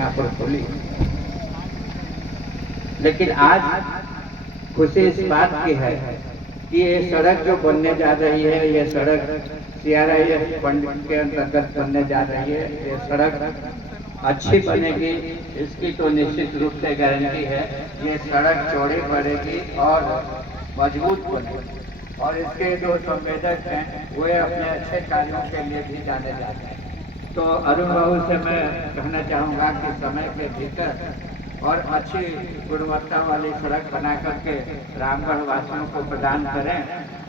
यहाँ पर खुली। लेकिन आज खुशी इस बात की है कि ये सड़क जो बनने जा रही है, ये सड़क CRIF फंड के अंतर्गत बनने जा रही है। ये सड़क अच्छी बनेगी, इसकी तो निश्चित रूप से गारंटी है। ये सड़क चौड़ी पड़ेगी और मजबूत बनेगी, और इसके जो संवेदक हैं वे अपने अच्छे कार्यों के लिए भी जाने जाते हैं। तो अरुण बाबू से मैं कहना चाहूँगा कि समय के भीतर और अच्छी गुणवत्ता वाली सड़क बना करके रामगढ़ वासियों को प्रदान करें।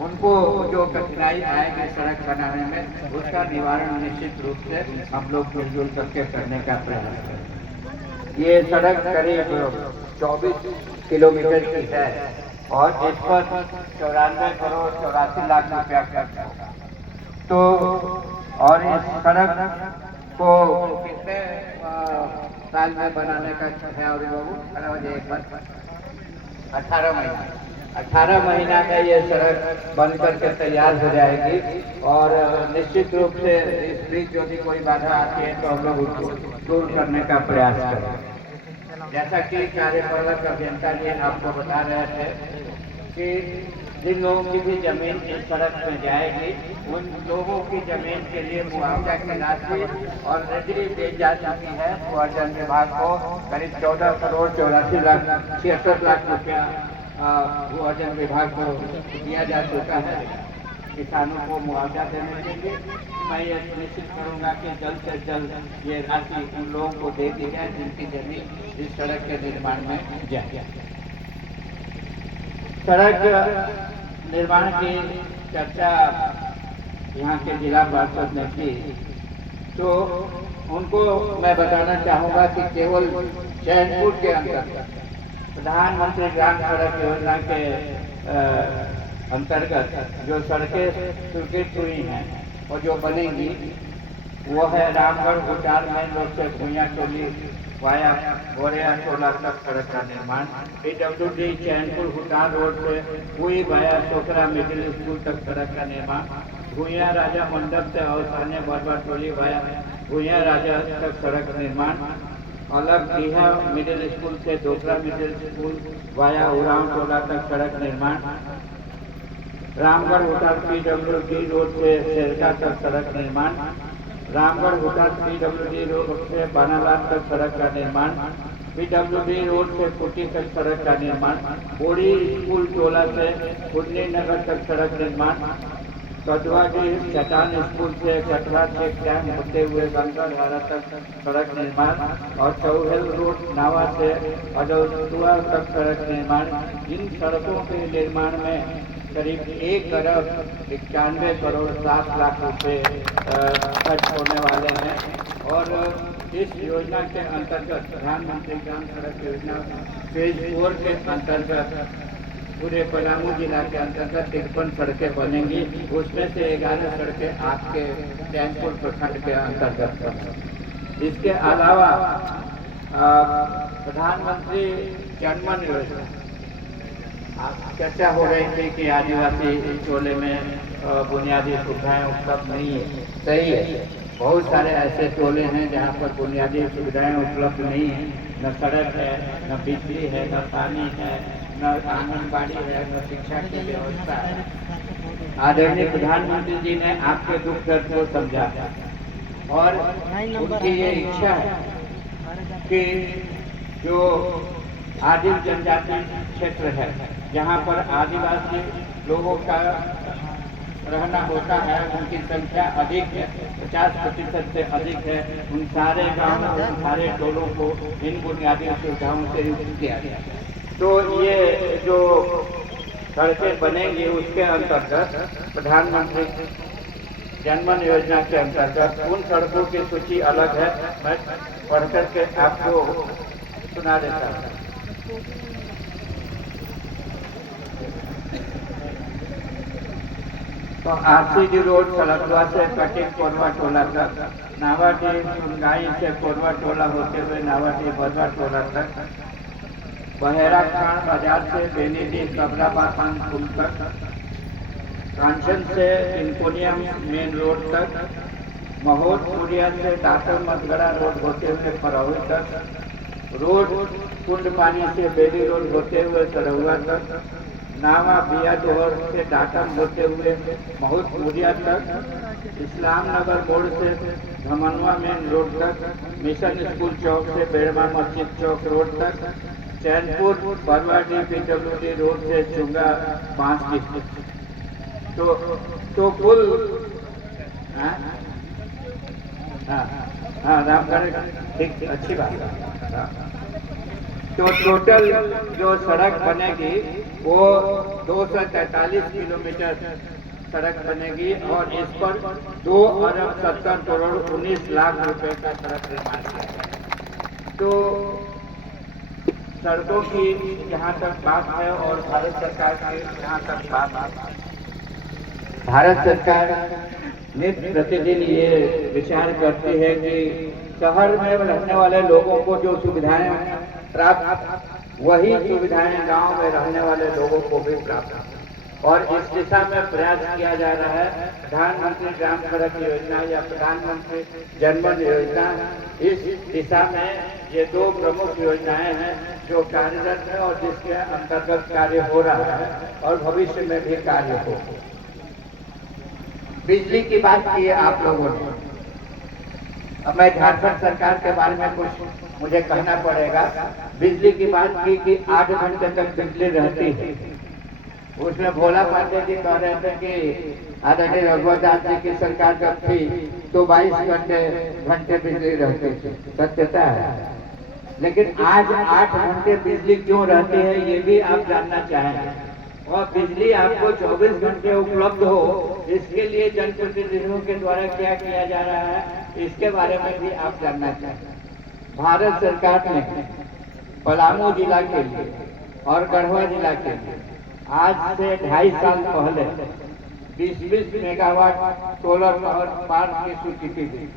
उनको जो कठिनाई आएगी सड़क बनाने में, उसका निवारण निश्चित रूप से हम लोग मिलजुल करके करने का प्रयास करें। ये सड़क करीब 24 किलोमीटर की है और इस पर 94 करोड़ 84 लाख रुपया खर्च होगा। तो और इस सड़क को कितने साल में बनाने का है और बाबू? 18 महीना में ये सड़क बन करके तैयार हो जाएगी। और निश्चित रूप से इस बीच यदि कोई बाधा आती है तो हम लोग उसको दूर करने का प्रयास करें। जैसा कि कार्यपालक अभियंता जी आपको बता रहे थे कि जिन लोगों की भी जमीन इस सड़क में जाएगी, उन लोगों की जमीन के लिए मुआवजा की राशि ऑलरेडी दी जा चुकी है। भूअर्जन विभाग को करीब 14 करोड़ 84 लाख 76 लाख रुपया भूअर्जन विभाग को दिया जा चुका है किसानों को मुआवजा देने के लिए। मैं ये सुनिश्चित करूँगा कि जल्द से जल्द ये राशि उन लोगों को दे दी जाए जिनकी जमीन इस सड़क के निर्माण में जाए। सड़क निर्माण की चर्चा यहाँ के जिला पार्षद ने की, तो उनको मैं बताना चाहूँगा कि केवल चैनपुर के अंतर्गत प्रधानमंत्री ग्राम सड़क योजना के अंतर्गत जो सड़कें स्वीकृत हुई हैं और जो बनेंगी वो है रामगढ़ भूटान मेन रोड से भुइयाँ टोली वाया गोरेया टोला तक सड़क का निर्माण। PWD चैनपुर भूटान रोड से हुई वाया सोकरा मिडिल स्कूल तक सड़क का निर्माण। भुइयाँ राजा मंडप से अवसाने बरबा टोली वाया भुइयाँ राजा तक सड़क निर्माण। अलग डीहा मिडिल स्कूल से दोसरा मिडिल स्कूल वाया उराव टोला तक सड़क निर्माण। रामगढ़ भूटान PWD रोड से शेरका तक सड़क निर्माण। रामगढ़ भूटान PWD रोड से बानालाल तक सड़क का निर्माण। PWD रोड से कुटी तक सड़क का निर्माण। बोड़ी स्कूल टोला से कुंडली नगर तक सड़क निर्माण। कदवाजी चटान स्कूल से कटरा चेक डैम होते हुए गंगाधारा तक सड़क निर्माण। और चौहेल रोड नावा से अदौलतुआ तक सड़क निर्माण। इन सड़कों के निर्माण में करीब 1 अरब 91 करोड़ 7 लाख रुपए खर्च होने वाले हैं। और इस योजना के अंतर्गत प्रधानमंत्री ग्राम सड़क योजना फेज 4 के अंतर्गत पूरे पलामू जिला के अंतर्गत 53 सड़कें बनेंगी। उसमें से 11 सड़कें आपके चैनपुर प्रखंड के अंतर्गत बनेंगी। इसके अलावा प्रधानमंत्री जनमन योजना चर्चा हो रही थी कि आदिवासी टोले में बुनियादी सुविधाएं उपलब्ध नहीं है। सही है, बहुत सारे ऐसे टोले हैं जहां पर बुनियादी सुविधाएं उपलब्ध नहीं है। न सड़क है, न बिजली है, न पानी है, न आंगनबाड़ी है, न शिक्षा की व्यवस्था है। आदरणीय प्रधानमंत्री जी ने आपके दुख दर्द को समझा और उनकी ये इच्छा है कि जो आदिम जनजाति क्षेत्र है, जहाँ पर आदिवासी लोगों का रहना होता है, उनकी संख्या अधिक है, 50% से अधिक है। उन सारे गांवों, उन सारे टोलों को इन बुनियादी सुविधाओं से युक्त किया गया। तो ये जो सड़कें बनेंगी उसके अंतर्गत प्रधानमंत्री जनमन योजना के अंतर्गत उन सड़कों की सूची अलग है। मैं पढ़ करके आपको सुना देता हूँ। तो RCD रोड सड़कवा से कटिंग कोरवा टोला तक, नावाडी सुनगाई से कोरवा टोला होते हुए नावाडी बरवा टोला तक, बहेरा खान बाजार से बेनीडी कबराबाद पुल तक, कांचन से इनकोनियम मेन रोड तक, महोद पुरिया से दातर मतगड़ा रोड होते हुए फरौई तक, रोड कुंड पानी से बेली रोड होते हुए सरहुआ तक, नावा बिया जोहर से डाटम होते हुए महोद पुरिया तक, इस्लाम नगर मोड़ से धमनवा मेन रोड तक, मिशन स्कूल चौक से बेड़मा मस्जिद चौक रोड तक, चैनपुर बरवाडी PWD रोड से चुंगा बांस तो कुल हाँ रामगढ़ ठीक अच्छी बात है। तो टोटल जो सड़क बनेगी वो 243 किलोमीटर सड़क बनेगी और इस पर 2 अरब 70 करोड़ 19 लाख रुपए का सड़क निर्माण किया जाएगा। तो सड़कों की जहाँ तक बात है और भारत सरकार की जहाँ तक बात है, भारत सरकार नित्य प्रतिदिन ये विचार करती है कि शहर में रहने वाले लोगों को जो सुविधाएं प्राप्त, वही सुविधाएं गांव में रहने वाले लोगों को भी प्राप्त, और इस दिशा में प्रयास किया जा रहा है। प्रधानमंत्री ग्राम सड़क योजना या प्रधानमंत्री जनधन योजना, इस दिशा में ये 2 प्रमुख योजनाएं हैं जो कार्यरत है और जिसके अंतर्गत कार्य हो रहा है और भविष्य में भी कार्य हो। बिजली की बात की है आप लोगों ने, अब मैं झारखंड सरकार के बारे में कुछ मुझे कहना पड़ेगा। बिजली की बात की कि 8 घंटे तक बिजली रहती है। उसमें भोला पांडे जी कह रहे थे कि आदरणीय रघुवरदास जी की सरकार जब थी तो 22 घंटे बिजली रहती थी, सत्यता है। लेकिन आज 8 घंटे बिजली क्यों रहती है ये भी आप जानना चाहेंगे, और बिजली आपको 24 घंटे उपलब्ध हो इसके लिए जनप्रतिनिधियों के द्वारा क्या किया जा रहा है, इसके बारे में भी आप जानना चाहिए। भारत सरकार ने पलामू जिला के लिए और गढ़वा जिला के लिए आज से 2.5 साल पहले 20 मेगावाट सोलर पावर पार्क की स्वीकृति दी।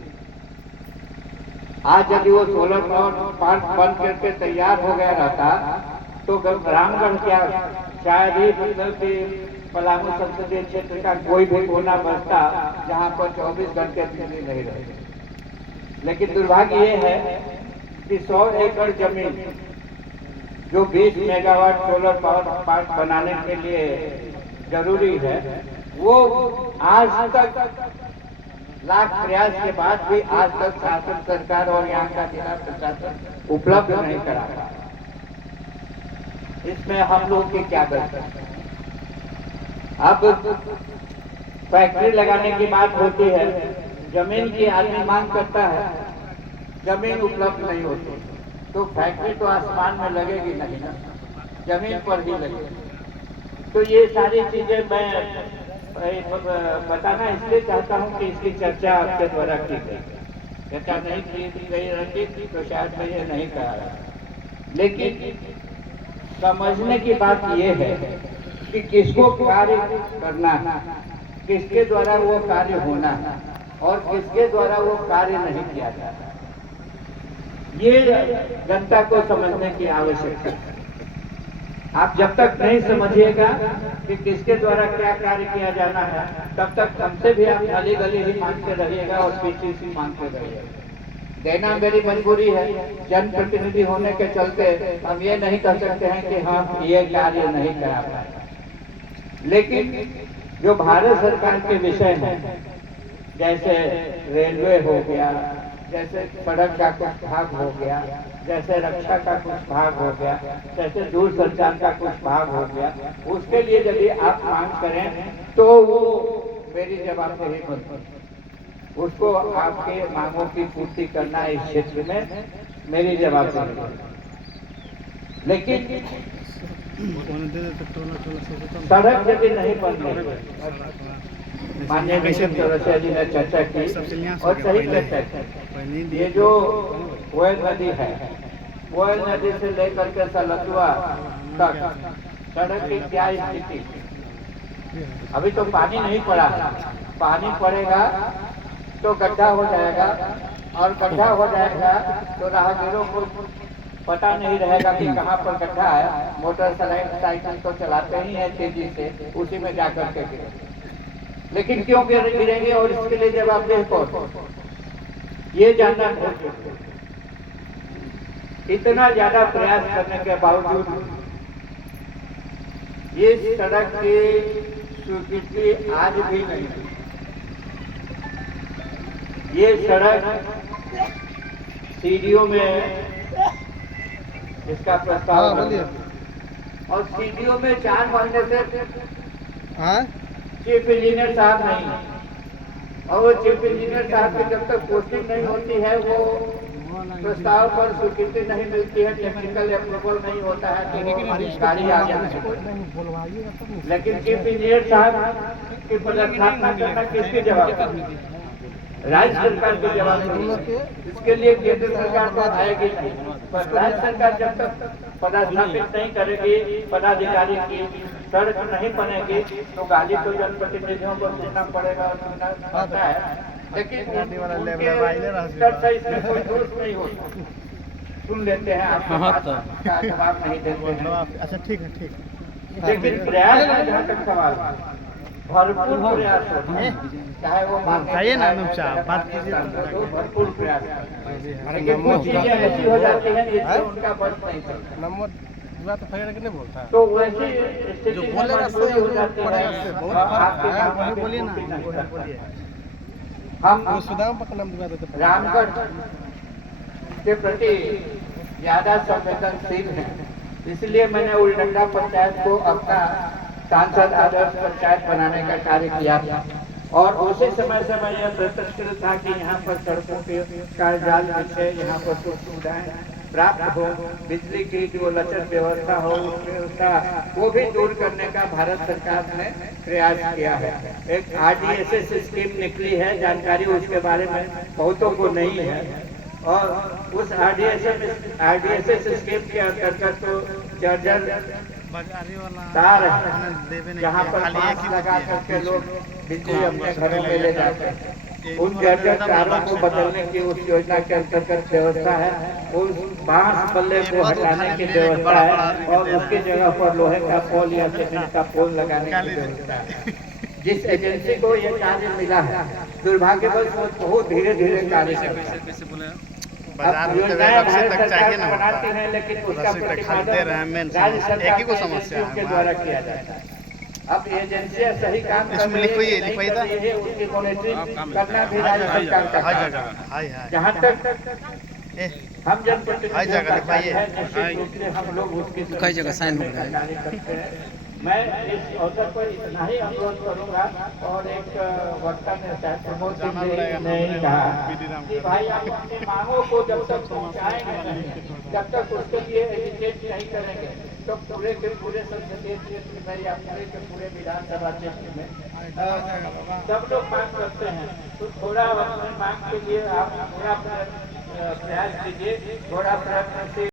आज यदि वो सोलर पावर पार्क बन करके तैयार हो गया रहता तो रामगढ़ क्या शायद ही मतलब कि पलामू संसदीय क्षेत्र का कोई भी कोना बचता जहां पर 24 घंटे बिजली नहीं रहती। लेकिन दुर्भाग्य ये है कि 100 एकड़ जमीन जो 20 मेगावाट सोलर पावर पार्क बनाने के लिए जरूरी है, वो आज तक लाख प्रयास के बाद भी आज तक शासन सरकार और यहाँ का जिला प्रशासन उपलब्ध नहीं करा रहा। इसमें हम लोग की क्या गलती है? अब फैक्ट्री लगाने की बात होती है, जमीन की आदमी मांग करता है, जमीन उपलब्ध नहीं होती, तो फैक्ट्री तो आसमान में लगेगी नहीं ना, जमीन पर ही लगेगी। तो ये सारी चीजें मैं बताना इसलिए चाहता हूँ कि इसकी चर्चा आपके द्वारा की गई। चर्चा नहीं की गई रहती तो शायद मैं ये नहीं कह रहा। लेकिन समझने की बात यह है कि किसको कार्य करना है, किसके द्वारा वो कार्य होना है और किसके द्वारा वो कार्य नहीं किया जाता, ये जनता को समझने की आवश्यकता है। आप जब तक नहीं समझिएगा कि किसके द्वारा क्या कार्य किया जाना है, तब तक हमसे भी आप गली गली ही मांगते रहिएगा और पीछे मांगते रहिएगा। देना मेरी मजबूरी है, जनप्रतिनिधि होने के चलते हम ये नहीं कह सकते हैं कि हम ये कार्य नहीं करा पाए। लेकिन जो भारत सरकार के विषय हैं, जैसे रेलवे हो गया, जैसे सड़क का कुछ भाग हो गया, जैसे रक्षा का कुछ भाग हो गया, जैसे दूरसंचार का कुछ भाग हो गया, उसके लिए यदि आप मांग करें तो वो मेरी जवाबदेही बनती है। उसको आपके मांगों की पूर्ति करना इस क्षेत्र में मेरी जवाबदेही है। लेकिन सड़क यदि नहीं बन रही, माननीय नितिन चौरसिया जी ने चर्चा की और सही चर्चा की। ये जो कोयल नदी है, कोयल नदी से लेकर के सलतुआ तक सड़क की क्या स्थिति? अभी तो पानी नहीं पड़ा, पानी पड़ेगा तो गड्ढा हो जाएगा, और गड्ढा हो जाएगा तो राहगीरों को पता नहीं रहेगा कि कहाँ पर गड्ढा है। मोटरसाइकिल तो चलाते ही है तेजी से, उसी में जाकर के गिरे। लेकिन क्यों गिरेंगे और इसके लिए जवाबदेह कौन, ये जानना बहुत जरूरी है। इतना ज्यादा प्रयास करने के बावजूद ये सड़क की स्वीकृति आज भी नहीं हुई। ये सड़क सीडीओ में इसका प्रस्ताव और सीडीओ में 4 महीने से चीफ इंजीनियर साहब नहीं है, और वो चीफ इंजीनियर साहब की जब तक पोस्टिंग नहीं होती है वो प्रस्ताव पर स्वीकृति नहीं मिलती है, टेक्निकल अप्रूवल नहीं होता है तो गाड़ी आ जाती है। लेकिन चीफ इंजीनियर साहब की पदस्थापना करना किसकी जवाबदारी, राज्य सरकार की जवाबदारी। इसके लिए केंद्र सरकार तो आएगी नहीं, पर राज्य सरकार जब तक पदस्थापित नहीं करेगी, पदाधिकारी की सड़क नहीं बनेगी तो गाली तो जनप्रतिनिधियों को सुनना पड़ेगा और सुनना पड़ता है। लेकिन इसमें कोई दोष नहीं होता, सुन लेते हैं, आपका जवाब नहीं देते हैं। अच्छा ठीक है, ठीक। लेकिन प्रयास है, जहाँ तक सवाल भरपूर प्रयास होता है, चाहे वो बताइए ना बात कीजिए, भरपूर प्रयास। लेकिन कुछ चीजें ऐसी हो जाती हैं जिससे उनका बस नहीं चलता, तो फैर के नहीं बोलता तो वैसे स्थिति हो जाती है। हम रामगढ़ के प्रति ज्यादा संवेदनशील हैं, इसलिए मैंने उलडंडा पंचायत को अपना सांसद आदर्श पंचायत बनाने का कार्य किया था। और उसी समय से मैं यह प्रत्यक्ष था कि यहाँ पर सड़कों के जाल बिछे, यहाँ पर सुख सुविधाएं प्राप्त हो, बिजली की जो लचर व्यवस्था हो उसका वो भी दूर करने का भारत सरकार ने प्रयास किया है। एक RDSS स्कीम निकली है, जानकारी उसके बारे में बहुतों को नहीं है, और उस RDSS स्कीम के अंतर्गत तो जर्जर तार है जहाँ पर पास लगा करके लोग बिजली अपने घरों में ले जाते हैं, उन जर्जर तारों को बदलने की उस योजना के अंतर्गत व्यवस्था है। उस बांस बल्ले को हटाने की व्यवस्था है और उसकी जगह पर लोहे का पोल या सीमेंट का पोल लगाने की व्यवस्था है। जिस एजेंसी को ये कार्य मिला है, दुर्भाग्यवश वो बहुत धीरे धीरे कार्य कर रहा है। चाहिए ना बनाती है, लेकिन उसका प्रतिपादन राज्य सरकार के द्वारा किया जाता है। अब एजेंसियां सही काम कर रही है, उसकी मॉनिटरिंग करना भी राज्य सरकार का काम है। जहाँ तक हम जनप्रतिनिधि हम लोग उसकी कई जगह साइन हो कार्य करते हैं। मैं इस अवसर पर इतना ही अनुरोध करूंगा, और एक वक्ता ने शायद प्रमोद सिंह ने कहा कि भाई आप अपनी मांगों को जब तक पहुंचाएंगे नहीं, जब तक उसके लिए एजिटेट नहीं करेंगे, तो पूरे के पूरे संसदीय क्षेत्र में या पूरे के पूरे विधानसभा क्षेत्र में सब लोग मांग करते हैं, तो थोड़ा अपनी मांग के लिए आप थोड़ा प्रयास कीजिए, थोड़ा प्रयत्न से